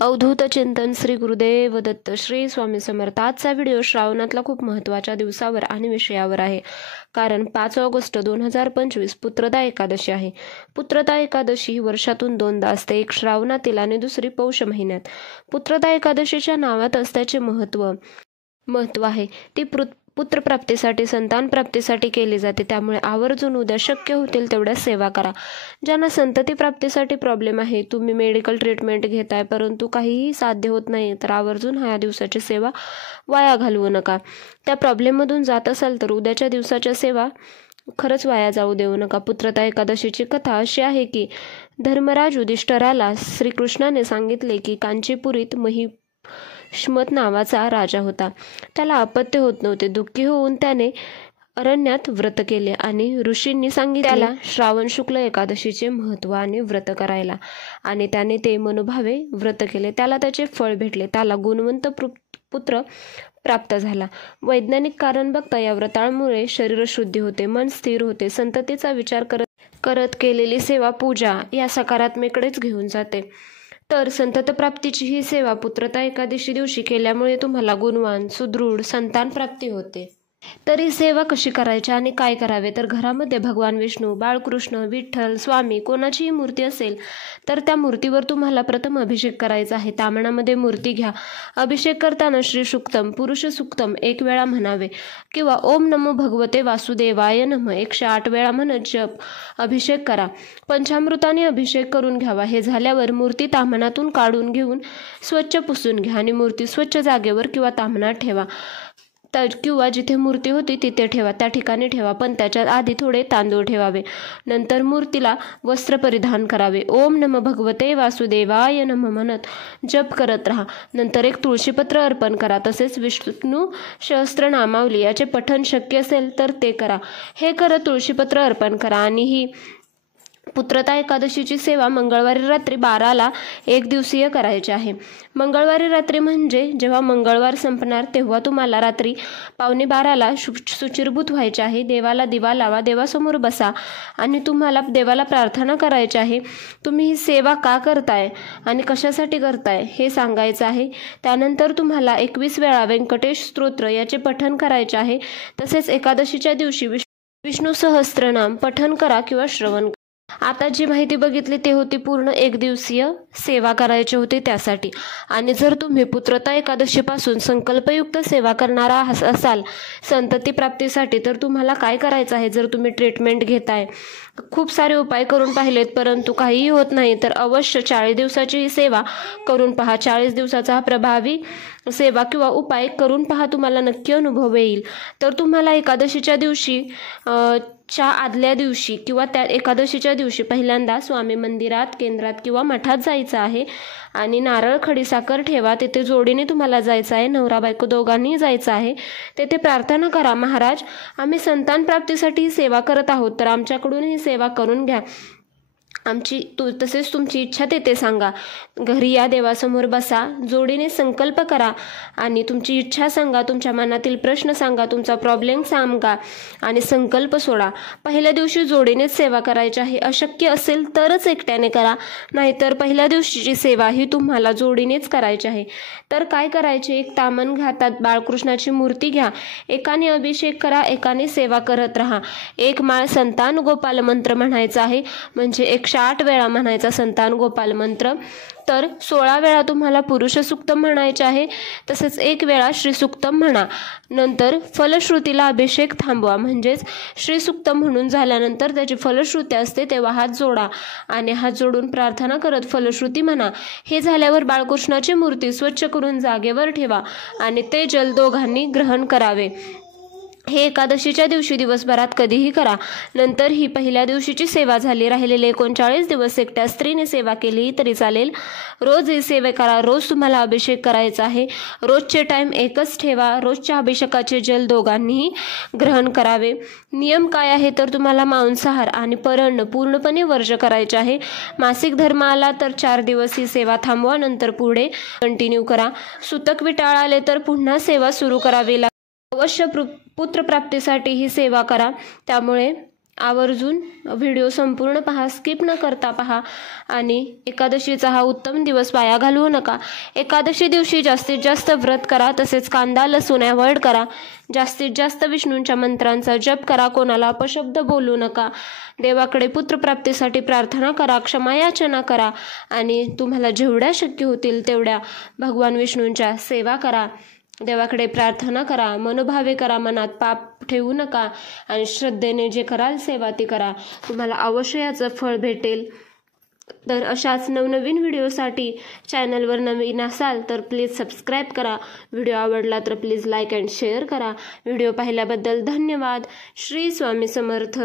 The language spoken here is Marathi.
अवधूत चिंतन श्री गुरुदेव दत्त श्री स्वामी समर्थ। आजचा व्हिडिओ श्रावणातला खूप महत्त्वाच्या दिवसावर आणि विषयावर आहे, कारण 5 ऑगस्ट 2025 पुत्रदा एकादशी आहे। पुत्रदा एकादशी ही वर्षातून 2दा असते, एक श्रावणातील आणि दुसरी पौष महिन्यात। पुत्रदा एकादशीच्या नावातच त्याचे महत्त्व आहे। ती पुत्रप्राप्तीसाठी, संतान प्राप्तीसाठी केली जाते। त्यामुळे आवर्जून उद्या शक्य होतील तेवढ्या सेवा करा। ज्यांना संतती प्राप्तीसाठी प्रॉब्लेम आहे, तुम्ही मेडिकल ट्रीटमेंट घेताय परंतु काहीही साध्य होत नाही, तर आवर्जून ह्या दिवसाची सेवा वाया घालवू नका। त्या प्रॉब्लेममधून जात असाल तर उद्याच्या दिवसाच्या सेवा खरंच वाया जाऊ देऊ नका। पुत्रदा एकादशीची कथा अशी आहे की धर्मराज युधिष्ठिराला श्रीकृष्णाने सांगितले की कांचीपुरीत महिष्मत नावाचा राजा होता। त्याला अपत्य होत नव्हते। दुःखी होऊन त्याने अरण्यात व्रत केले आणि ऋषींनी सांगितले त्याला श्रावण शुक्ल एकादशीचे महत्त्व आणि व्रत करायला, आणि त्याने ते मनोभावे व्रत केले। त्याला त्याचे फळ भेटले, त्याला गुणवंत पुत्र प्राप्त झाला। वैज्ञानिक कारण बघता या व्रतामुळे शरीर शुद्धी होते, मन स्थिर होते, संततीचा विचार करत केलेली सेवा पूजा या सकारात्मकतेकडेच घेऊन जाते। तर संतत प्राप्तीची ही सेवा पुत्रदा एकादशी दिवशी केल्यामुळे तुम्हाला गुणवान, सुदृढ संतान प्राप्ती होते। तर ही सेवा कशी करायची आणि काय करावे, तर घरामध्ये भगवान विष्णू, बाळकृष्ण, विठ्ठल, स्वामी कोणाचीही मूर्ती असेल तर त्या मूर्तीवर तुम्हाला प्रथम अभिषेक करायचा आहे। तामणामध्ये मूर्ती घ्या। अभिषेक करताना श्री सुक्तम, पुरुष सुक्तम 1 वेळा म्हणावे किंवा ओम नमो भगवते वासुदेवाय नमः 108 वेळा म्हणत जप अभिषेक करा। पंचामृताने अभिषेक करून घ्यावा। हे झाल्यावर मूर्ती ताम्हणातून काढून घेऊन स्वच्छ पुसून घ्या आणि मूर्ती स्वच्छ जागेवर किंवा ताम्हणात ठेवा, किंवा जिथे मूर्ती होती तिथे ठेवा, त्या ठिकाणी ठेवा, पण त्याच्यात आधी थोडे तांदूळ ठेवावे। नंतर मूर्तीला वस्त्र परिधान करावे। ओम नमः भगवते वासुदेवाय नमः म्हणत जप करत राहा। नंतर एक तुळशीपत्र अर्पण करा। तसेच विष्णू सहस्त्रनामावली याचे पठण शक्य असेल तर ते करा। हे करत तुळशीपत्र अर्पण करा। आणि ही पुत्रदा एकादशीची सेवा मंगळवारी रात्री 12ला 1 दिवसीय करायची आहे। मंगळवारी रात्री म्हणजे जेव्हा मंगळवार संपणार तेव्हा तुम्हाला रात्री 11:15ला शुचिर्भूत व्हायचे आहे। देवाला दिवा लावा, देवासमोर बसा आणि तुम्हाला देवाला प्रार्थना करायची आहे। तुम्ही ही सेवा का करताय आणि कशासाठी करताय हे सांगायचं आहे। त्यानंतर तुम्हाला 21 वेळा व्यंकटेश स्तोत्र याचे पठण करायचे आहे। तसेच एकादशीच्या दिवशी विष्णू सहस्त्रनाम पठण करा किंवा श्रवण करा। आता जी माहिती बघितली ते होती पूर्ण 1 दिवसीय सेवा करायची होती त्यासाठी। आणि जर तुम्ही पुत्रदा एकादशीपासून संकल्पयुक्त सेवा करणारा असाल संतती प्राप्तीसाठी, तर तुम्हाला काय करायचं आहे, जर तुम्ही ट्रीटमेंट घेताय, खूप सारे उपाय करून पाहिलेत परंतु काहीही होत नाही, तर अवश्य 40 दिवसाची ही सेवा करून पहा। 40 दिवसाचा हा प्रभावी सेवा किंवा उपाय करून पहा, तुम्हाला नक्की अनुभव येईल। तर तुम्हाला एकादशीच्या दिवशी च्या आदल्या दिवशी किंवा त्या एकादशीच्या दिवशी पहिल्यांदा स्वामी मंदिरात, केंद्रात किंवा मठात जायचं आहे आणि नारळ, खडीसाखर ठेवा। तेथे जोडीने तुम्हाला जायचं आहे, नवरा बायको दोघांनी जायचं आहे। तेथे प्रार्थना करा, महाराज आम्ही संतान प्राप्तीसाठी ही सेवा करत आहोत, तर आमच्याकडून ही सेवा करून घ्या। तसेच तुमची इच्छा ते सांगा। घरी या, देवासमोर बसा, जोडीने संकल्प करा आणि तुमची इच्छा सांगा, तुमच्या मनातील प्रश्न सांगा, तुमचा प्रॉब्लेम सांगा आणि संकल्प सोडा। पहिल्या दिवशी जोडीनेच सेवा करायची आहे। अशक्य असेल तरच एकट्याने करा, नाहीतर पहिल्या दिवशीची सेवा ही तुम्हाला जोडीनेच करायची आहे। तर काय करायचे, एक तामण घ्या, त्यात बाळकृष्णाची मूर्ती घ्या, एकाने अभिषेक करा, एकाने सेवा करत राहा। 1 माळ संतान गोपाल मंत्र म्हणायचा आहे, म्हणजे 108 वेळा म्हणायचा संतान गोपाल मंत्र। तर 16 वेळा तुम्हाला पुरुष सुक्तम म्हणायचे आहे, तसेच 1 वेळा श्री सुक्तम म्हणा। नंतर फलश्रुतीला अभिषेक थांबवा, म्हणजेच श्री सुक्तम म्हणून झाल्यानंतर त्याची फलश्रुती असते तेव्हा हात जोडा आणि हात जोडून प्रार्थना करत फलश्रुती म्हणा। हे झाल्यावर बाळकृष्णाची मूर्ती स्वच्छ करून जागेवर ठेवा आणि ते जल दोघांनी ग्रहण करावे। हे एकादशीच्या दिवशी दिवसभरात कधीही करा। नंतर ही पहिल्या दिवशीची सेवा झाली। राहिलेले 39 दिवस एकट्या स्त्रीने सेवा केली तरी चालेल। रोज ही सेवा करा। रोज तुम्हाला अभिषेक करायचा आहे। रोजचे टाईम एकच ठेवा। रोजच्या अभिषेकाचे जल दोघांनीही ग्रहण करावे। नियम काय आहे, तर तुम्हाला मांसाहार आणि परान्न पूर्णपणे वर्ज करायचे आहे। मासिक धर्म आला तर 4 दिवस ही सेवा थांबवा, नंतर पुढे कंटिन्यू करा। सुतक विटाळ आले तर पुन्हा सेवा सुरू करावी लागते। अवश्य पुत्रप्राप्तीसाठी ही सेवा करा। त्यामुळे आवर्जून व्हिडिओ संपूर्ण पहा, स्किप न करता पहा आणि एकादशीचा हा उत्तम दिवस वाया घालवू नका. एकादशी दिवशी जास्तीत जास्त व्रत करा, तसेच कांदा लसूण अवॉइड करा. जास्तीत जास्त विष्णूंच्या मंत्रांचा जप करा, कोणाला अपशब्द बोलू नका. देवाकडे पुत्रप्राप्तीसाठी प्रार्थना करा, क्षमायाचना करा आणि तुम्हाला जेवढ्या शक्य होतील तेवढ्या भगवान विष्णूंच्या सेवा करा. देवाकडे प्रार्थना करा, मनोभावे करा, मनात पाप ठेवू नका आणि श्रद्धेने जे कराल सेवा ती करा. तुम्हाला अवश्य याचं फळ भेटेल. तर अशाच नवनवीन व्हिडिओसाठी चॅनलवर नवीन असाल तर प्लीज सबस्क्राईब करा. व्हिडिओ आवडला तर प्लीज लाईक अँड शेअर करा. व्हिडिओ पाहिल्याबद्दल धन्यवाद. श्री स्वामी समर्थ.